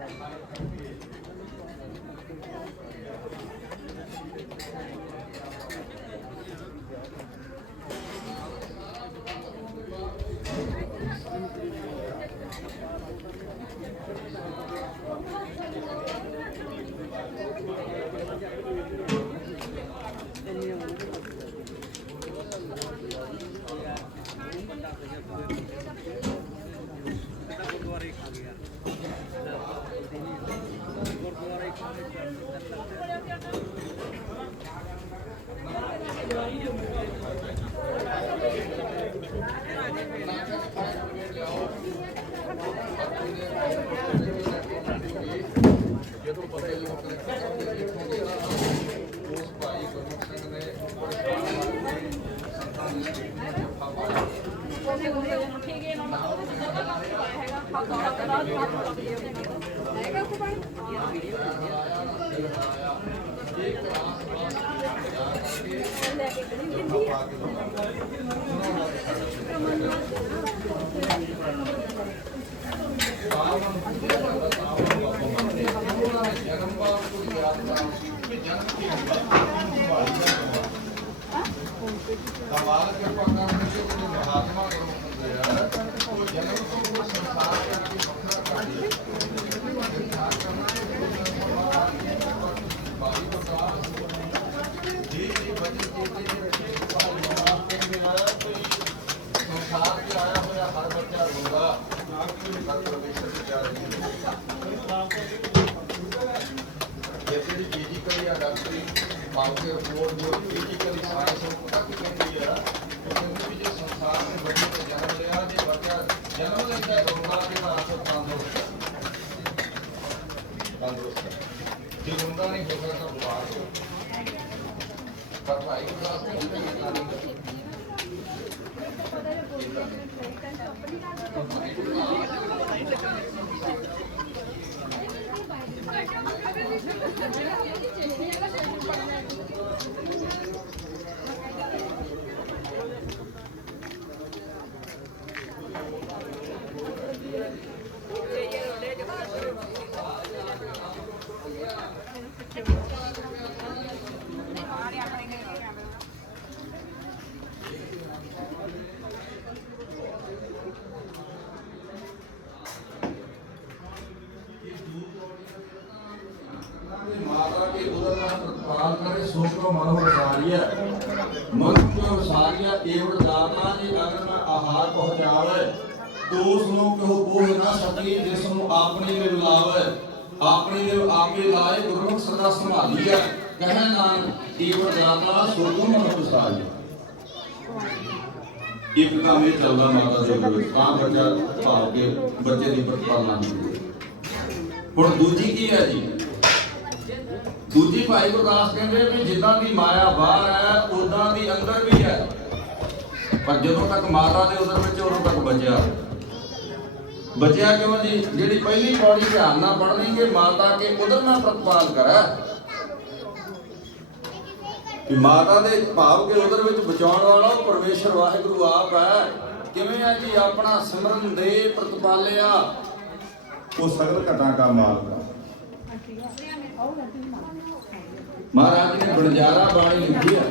that. ਜਦੋਂ ਪਤਾ ਲੋਕ ਲੱਗਾ ਕਿ ਇੱਥੋਂ ਦੇ ਉਸ ਭਾਈ ਗੁਰਮੁਖ ਸਿੰਘ ਨੇ ਸੰਤਾਂ ਦੀ ਸਟੇਟ ਨੂੰ ਜੱਫਾ ਪਾਇਆ ਜਨਮ ਬਾਪ ਨੂੰ ਯਾਦ ਕਰਾਂ ਕਿ ਜਨਮ ਕੀ ਹੁੰਦਾ ਕਮਾਲ ਕਿਰਪਾ ਕਰਨ ਦੇ ਜਿਹੜੇ ਮਹਾਤਮਾ ਗੁਰੂ ਹੁੰਦੇ ਆ ਉਹ ਜਨਮ ਤੋਂ ਸੰਸਾਰ ਦੇ ਅੱਗੇ ਵੱਖਰਾ ਕਰਦੇ ਬਾਈ ਬਤਾ ਜੀ ਜੀ ਬਚਨ ਕੋਟੇ ਦੇ ਵਿੱਚ ਭਾਈ ਮਹਾਰਾਜ ਕਹਿੰਦੇ ਆ ਕਿ ਸੰਸਾਰ 'ਚ ਆਇਆ ਹੋਇਆ ਹਰ ਬੱਚਾ ਰੋਂਦਾ ਸਤ ਪਰਮੇਸ਼ਰ ਦੀ ਪਿਆਰ ਜੈਸੇ ਜੀ ਫਿਜ਼ੀਕਲੀ ਜਾਂ ਡਾਕਟਰੀ ਪਾਉਂਦੇ ਰਿਪੋਰਟ ਜੋ ਫਿਜ਼ੀਕਲੀ ਸਾਇੰਸ ਨੂੰ ਪਤਾ ਕੀ ਕਹਿੰਦੀ ਆ ਉਹ ਕਹਿੰਦੀ ਵੀ ਜੇ ਸੰਸਾਰ ਦੇ ਬੱਚੇ ਨੇ ਜਨਮ ਲਿਆ, ਜੇ ਬੱਚਾ ਜਨਮ ਲੈਂਦਾ ਹੈ ਰੋਂਦਾ ਤੇ ਤਾਂ ਆਸਰ ਤੰਦਰੁਸਤ ਹੈ। ਤੰਦਰੁਸਤ ਹੈ। ਜੇ ਰੋਂਦਾ ਨਹੀਂ ਹੋਗਾ ਤਾਂ ਬਿਮਾਰ ਹੋ ਪਰ ਭਾਈ ਗੁਰਦਾਸ ਕਹਿੰਦੇ ਨੇ ਕਿ ਨਹੀਂ ਮਾਤਾ ਕੇ ਉਦਰ ਦਾ ਪ੍ਰਤਪਾਲ ਕਰੇ ਸੋ ਕੋ ਮਨੋ ਵਸਾਰੀਆ ਮਨ ਕੋ ਵਸਾਰੀਆ ਏਵੜ ਦਾਤਾ ਜੀ ਅਗਰ ਮੈਂ ਆਹਾਰ ਪਹੁੰਚਾਵੇ ਉਸ ਨੂੰ ਕਹੋ ਬੋਹ ਨਾ ਸਕੀਏ ਜਿਸ ਨੂੰ ਆਪਣੇ ਨੇ ਬੁਲਾਵੇ। ਆਪਣੇ ਨੇ ਆਪੇ ਲਾਏ ਗੁਰਮੁਖ ਸਦਾ ਸੰਭਾਲੀਆ ਕਹਿ ਨਾਨਕ ਏਵੜ ਦਾਤਾ ਸੋ ਮਨੋ ਵਸਾਰੀਆ ਇੱਕ ਕੰਮ ਇਹ ਚੱਲਦਾ ਮਾਤਾ ਦੇ ਕੋਲ ਤਾਂ ਬੱਚਾ ਭਾਵ ਕੇ ਬੱਚੇ ਦੀ ਪ੍ਰਤਪਾਲਨਾ ਹੁੰਦੀ ਹੁਣ ਦੂਜੀ ਕੀ ਹੈ ਜੀ? ਦੂਜੀ ਭਾਈ ਗੁਰਦਾਸ ਕਹਿੰਦੇ ਵੀ ਜਿੱਦਾਂ ਦੀ ਮਾਇਆ ਬਾਹਰ ਹੈ ਉਦਾਂ ਦੀ ਅੰਦਰ ਵੀ ਹੈ। ਪਰ ਜਦੋਂ ਤੱਕ ਮਾਤਾ ਦੇ ਉਦਰ ਵਿੱਚ ਉਦੋਂ ਤੱਕ ਬਚਿਆ ਬਚਿਆ ਕਿਉਂ ਜੀ? ਜਿਹੜੀ ਪਹਿਲੀ ਪੌੜੀ ਧਿਆਨ ਨਾਲ ਪੜ੍ਹਨੀ ਕਿ ਮਾਤਾ ਕੇ ਉਦਰ ਨਾਲ ਪ੍ਰਤਪਾਲ ਕਰੈ। ਕਿ ਮਾਤਾ ਦੇ ਭਾਵ ਕੇ ਉਦਰ ਵਿੱਚ ਬਚਾਉਣ ਵਾਲਾ ਉਹ ਪਰਮੇਸ਼ਰ ਵਾਹਿਗੁਰੂ ਆਪ ਹੈ। ਕਿਵੇਂ ਹੈ ਜੀ? ਆਪਣਾ ਸਿਮਰਨ ਦੇ ਪ੍ਰਤਪਾਲਿਆ ਉਹ ਸਗਲ ਘਟਾ ਕਾ ਮਾਲਕ ਹੈ ਮਹਾਰਾਜ ਨੇ ਬਣਜਾਰਾ ਬਾਣੀ ਲਿਖੀ ਹੈ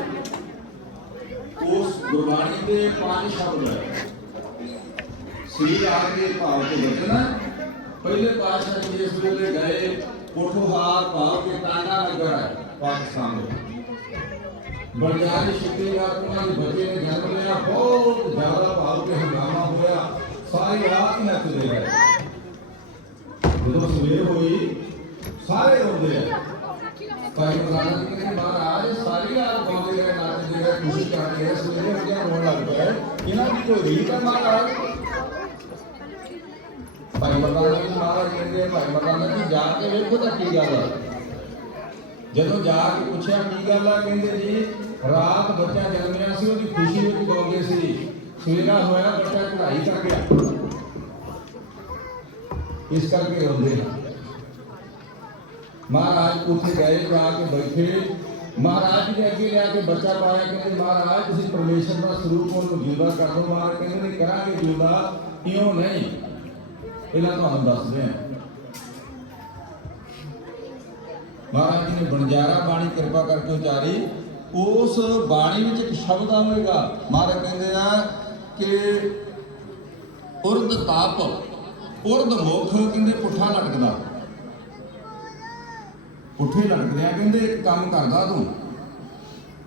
ਉਸ ਗੁਰਬਾਣੀ ਦੇ ਪੰਜ ਸ਼ਬਦ ਹੈ ਸ੍ਰੀ ਆਗ ਦੇ ਭਾਵ ਤੋਂ ਬਚਨਾ ਪਹਿਲੇ ਪਾਤਸ਼ਾਹ ਜੀ ਇਸ ਵੇਲੇ ਗਏ, ਕੋਠੋਹਾਰ ਭਾਵ ਕੇ ਟਾਂਡਾ ਨਗਰ ਹੈ ਪਾਕਿਸਤਾਨ ਦੇ। ਬਣਜਾਰੇ ਸ਼ਿਕੇਦਾਰ ਉਹਨਾਂ ਦੇ ਬੱਚੇ ਨੇ ਜਨਮ ਲਿਆ, ਬਹੁਤ ਜ਼ਿਆਦਾ ਭਾਵ ਕੇ ਹੰਗਾਮਾ ਹੋਇਆ। ਸਾਰੀ ਰਾਤ ਨੱਚਦੇ ਰਹੇ। ਜਦੋਂ ਸਵੇਰ ਹੋਈ, ਸਾਰੇ ਰੋਂਦੇ ਆ ਭਾਈ ਮਹਾਰਾਜ ਜੀ, ਕਹਿੰਦੇ ਮਹਾਰਾਜ, ਸਾਰੀ ਰਾਤ ਗਾਉਂਦੇ ਰਹੇ ਨੱਚਦੇ ਰਹੇ ਖੁਸ਼ੀ ਕਰਦੇ ਰਹੇ ਸਵੇਰੇ ਉੱਠ ਰੋਣ ਲੱਗ ਪਏ। ਇਹਨਾਂ ਦੀ ਕੋਈ ਰੀਤ ਹੈ ਮਹਾਰਾਜ? ਭਾਈ ਮਰਦਾਨਾ ਜੀ, ਮਹਾਰਾਜ ਕਹਿੰਦੇ ਭਾਈ ਮਰਦਾਨਾ ਜੀ, ਜਾ ਕੇ ਵੇਖੋ ਤਾਂ ਕੀ ਗੱਲ ਹੈ ਜਦੋਂ ਜਾ ਕੇ ਪੁੱਛਿਆ, ਕੀ ਗੱਲ ਆ, ਕਹਿੰਦੇ ਜੀ, ਰਾਤ ਬੱਚਾ ਜਨਮਿਆ ਸੀ, ਉਹਦੀ ਖੁਸ਼ੀ ਵਿੱਚ ਗਾਉਂਦੇ ਸੀ। ਸਵੇਰਾ ਹੋਇਆ, ਬੱਚਾ ਪੜ੍ਹਾਈ ਕਰ ਗਿਆ। ਇਸ ਕਰਕੇ ਰੋਂਦੇ ਨੇ ਮਹਾਰਾਜ ਉੱਥੇ ਗਏ ਜਾ ਕੇ ਬੈਠੇ। ਮਹਾਰਾਜ ਜੀ ਦੇ ਅੱਗੇ ਲਿਆ ਕੇ ਬੱਚਾ ਪਾਇਆ, ਕਹਿੰਦੇ, ਮਹਾਰਾਜ, ਤੁਸੀਂ ਪਰਮੇਸ਼ਰ ਦਾ ਸਰੂਪ ਉਹਨੂੰ ਜਿਉਂਦਾ ਕਰ ਦਿਓ। ਮਹਾਰਾਜ ਕਹਿੰਦੇ ਨੇ ਕਰਾਂਗੇ ਜਿਉਂਦਾ। ਕਿਉਂ ਨਹੀਂ? ਇਹਨਾਂ ਤੁਹਾਨੂੰ ਦੱਸਦੇ ਹਾਂ ਮਹਾਰਾਜ ਜੀ ਨੇ ਬਣਜਾਰਾ ਬਾਣੀ ਕਿਰਪਾ ਕਰਕੇ ਉਚਾਰੀ। ਉਸ ਬਾਣੀ ਵਿੱਚ ਇੱਕ ਸ਼ਬਦ ਆਵੇਗਾ। ਮਹਾਰਾਜ ਕਹਿੰਦੇ ਆ ਕਿ ਉਰਦ ਤਾਪ, ਉਰਦ ਮੁਖ, ਕਹਿੰਦੇ ਪੁੱਠਾ ਲਟਕਦਾ। ਪੁੱਠੇ ਲੜਕਦੇ ਆ, ਕਹਿੰਦੇ ਇੱਕ ਕੰਮ ਕਰਦਾ ਤੂੰ।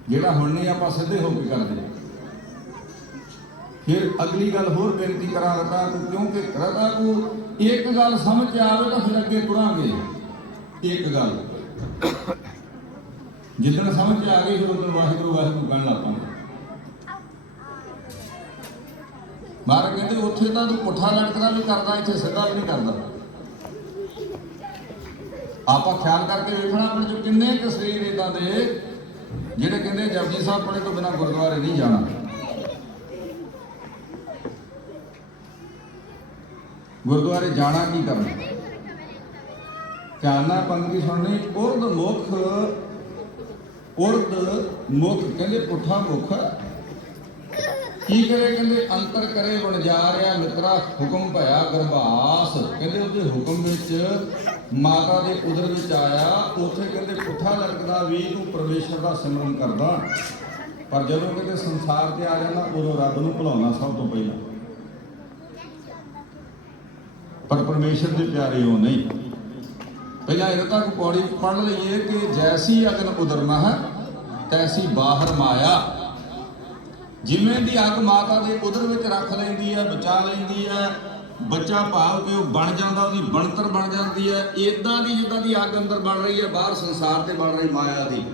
ਜਿਹੜਾ ਹੁਣ ਨਹੀਂ ਆਪਾਂ ਸਿੱਧੇ ਹੋ ਕੇ ਕਰਦੇ। ਫਿਰ ਅਗਲੀ ਗੱਲ ਹੋਰ ਬੇਨਤੀ ਕਰਾਂ ਰਤਾ ਤੂੰ, ਕਿਉਂਕਿ ਰਤਾ ਤੂੰ ਇੱਕ ਗੱਲ ਸਮਝ ਆਵੇ ਤਾਂ ਫਿਰ ਅੱਗੇ ਤੁਰਾਂਗੇ। ਇੱਕ ਗੱਲ। ਜਿੱਦਣ ਸਮਝ ਆ ਗਈ, ਫਿਰ ਉਦੋਂ ਵਾਹਿਗੁਰੂ ਵਾਹਿਗੁਰੂ ਕਹਿਣ ਲੱਗ ਪਾਂਗੇ ਮਾਰ ਕਹਿੰਦੇ, ਉੱਥੇ ਤਾਂ ਤੂੰ ਪੁੱਠਾ ਲਟਕਦਾ ਵੀ ਕਰਦਾ, ਇੱਥੇ ਸਿੱਧਾ ਵੀ ਨਹੀਂ ਕਰਦਾ। ਆਪਾਂ ਖਿਆਲ ਕਰਕੇ ਵੇਖਣਾ ਆਪਣੇ ਚੋਂ ਕਿੰਨੇ ਕੁ ਸਰੀਰ ਇਦਾਂ ਦੇ, ਜਿਹੜੇ ਕਹਿੰਦੇ ਜਪਜੀ ਸਾਹਿਬ ਪੜ੍ਹੇ ਤੋਂ ਬਿਨਾ ਗੁਰਦੁਆਰੇ ਨਹੀਂ ਜਾਣਾ। ਗੁਰਦੁਆਰੇ ਜਾਣਾ ਕੀ ਕਰਨਾ? ਧਿਆਨ ਨਾਲ ਪੰਗਤੀ ਸੁਣਨੀ, ਉਰਦ ਮੁਖ ਉਰਦ ਮੁਖ, ਕਹਿੰਦੇ ਪੁੱਠਾ ਮੁਖ। ਕੀ ਕਰੇ ਕਹਿੰਦੇ? ਅੰਤਰ ਕਰੇ ਵਣਜਾਰਿਆ ਮਿੱਤਰਾ, ਹੁਕਮ ਭਇਆ ਗਰਭਾਸ। ਕਹਿੰਦੇ ਉਹਦੇ ਹੁਕਮ ਵਿੱਚ ਮਾਤਾ ਦੇ ਉਦਰ ਵਿੱਚ ਆਇਆ, ਉੱਥੇ ਕਹਿੰਦੇ ਪੁੱਠਾ ਲਟਕਦਾ ਵੀ ਤੂੰ ਪਰਮੇਸ਼ਰ ਦਾ ਸਿਮਰਨ ਕਰਦਾ। ਪਰ ਜਦੋਂ ਕਹਿੰਦੇ ਸੰਸਾਰ ਤੇ ਆ ਜਾਂਦਾ, ਉਦੋਂ ਰੱਬ ਨੂੰ ਭੁਲਾਉਣਾ ਸਭ ਤੋਂ ਪਹਿਲਾਂ। ਪਰ ਪਰਮੇਸ਼ਰ ਦੇ ਪਿਆਰੇ ਹੋ ਨਹੀਂ। ਪਹਿਲਾਂ ਇਹ ਤੱਕ ਪੌੜੀ ਪੜ ਲਈਏ ਕਿ ਜੈਸੀ ਅਗਨ ਉਦਰਮਹ ਤੈਸੀ ਬਾਹਰ ਮਾਇਆ। ਜਿਵੇਂ ਦੀ ਅੱਗ ਮਾਤਾ ਦੇ ਉਦਰ ਵਿੱਚ ਰੱਖ ਲੈਂਦੀ ਹੈ, ਬਚਾ ਲੈਂਦੀ ਹੈ ਬੱਚਾ ਭਾਵ ਕਿ ਉਹ ਬਣ ਜਾਂਦਾ, ਉਹਦੀ ਬਣਤਰ ਬਣ ਜਾਂਦੀ ਹੈ। ਇਦਾਂ ਦੀ ਜਿੱਦਾਂ ਦੀ ਅੱਗ ਅੰਦਰ ਬਣ ਰਹੀ ਹੈ, ਬਾਹਰ ਸੰਸਾਰ ਤੇ ਬਣ ਰਹੀ ਮਾਇਆ ਦੀ।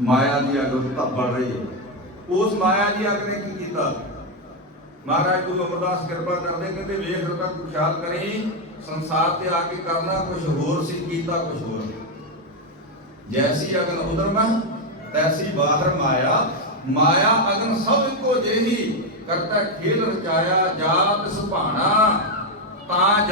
ਮਾਇਆ ਦੀ ਅੱਗ ਤਾਂ ਬਣ ਰਹੀ ਹੈ। ਉਸ ਮਾਇਆ ਦੀ ਅੱਗ ਨੇ ਕੀ ਕੀਤਾ? ਮਹਾਰਾਜ ਗੁਰੂ ਅਮਰਦਾਸ ਕਿਰਪਾ ਕਰਦੇ, ਕਹਿੰਦੇ, ਵੇਖ ਰਤਾ ਤੂੰ ਖਿਆਲ ਕਰੀ, ਸੰਸਾਰ ਤੇ ਆ ਕੇ ਕਰਨਾ ਕੁਝ ਹੋਰ ਸੀ, ਕੀਤਾ ਕੁਝ ਹੋਰ ਜੈਸੀ ਅਗਨ ਉਦਰਮਹ ਤੈਸੀ ਬਾਹਰ ਮਾਇਆ ਮਾਇਆ ਅਗਨ ਸਭ ਇੱਕੋ ਜਿਹੀ। ਕਰਤਾ ਖੇਲ ਰਚਾਇਆ ਜਾਤ ਸੁਭਾਣਾ ਤਾਂ